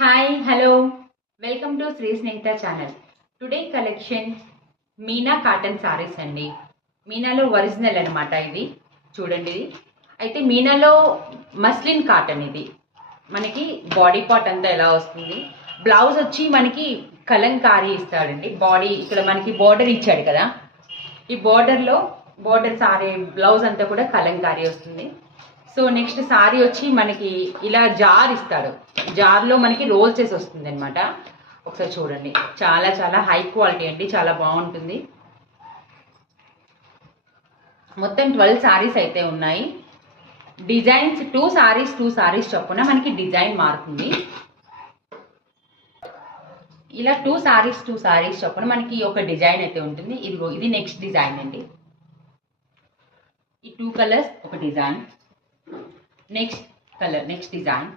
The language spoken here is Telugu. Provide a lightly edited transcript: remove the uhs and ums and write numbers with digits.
Hi, hello. Welcome to Sri Snehita channel. Today collection Meena cotton saris అండి. మీనాలో ఒరిజినల్ అనమాట ఇది. చూడండి ఇది. అయితే మీనాలో మస్లిన్ కాటన్ ఇది. మనకి బాడీ పార్ట్ అంతా ఎలా వస్తుంది. బ్లౌజ్ వచ్చి మనకి కలంకారీ ఇస్తాడండి. బాడీ ఇక్కడ మనకి బోర్డర్ ఇచ్చాడు కదా. ఈ బోర్డర్ సారీ బ్లౌజ్ అంతా కూడా కలంకారీ వస్తుంది. సో నెక్స్ట్ సారీ వచ్చి మనకి ఇలా జార్ ఇస్తాడు. జార్లో మనకి రోల్ చేసి వస్తుంది అనమాట. ఒకసారి చూడండి, చాలా చాలా హై క్వాలిటీ అండి, చాలా బాగుంటుంది. మొత్తం 12 సారీస్ అయితే ఉన్నాయి. డిజైన్స్ టూ సారీస్ చొప్పున మనకి డిజైన్ మారుతుంది. ఇలా టూ సారీస్ చొప్పున మనకి ఒక డిజైన్ అయితే ఉంటుంది. ఇది నెక్స్ట్ డిజైన్ అండి. ఈ 2 కలర్స్ ఒక డిజైన్, నెక్స్ట్ డిజైన్,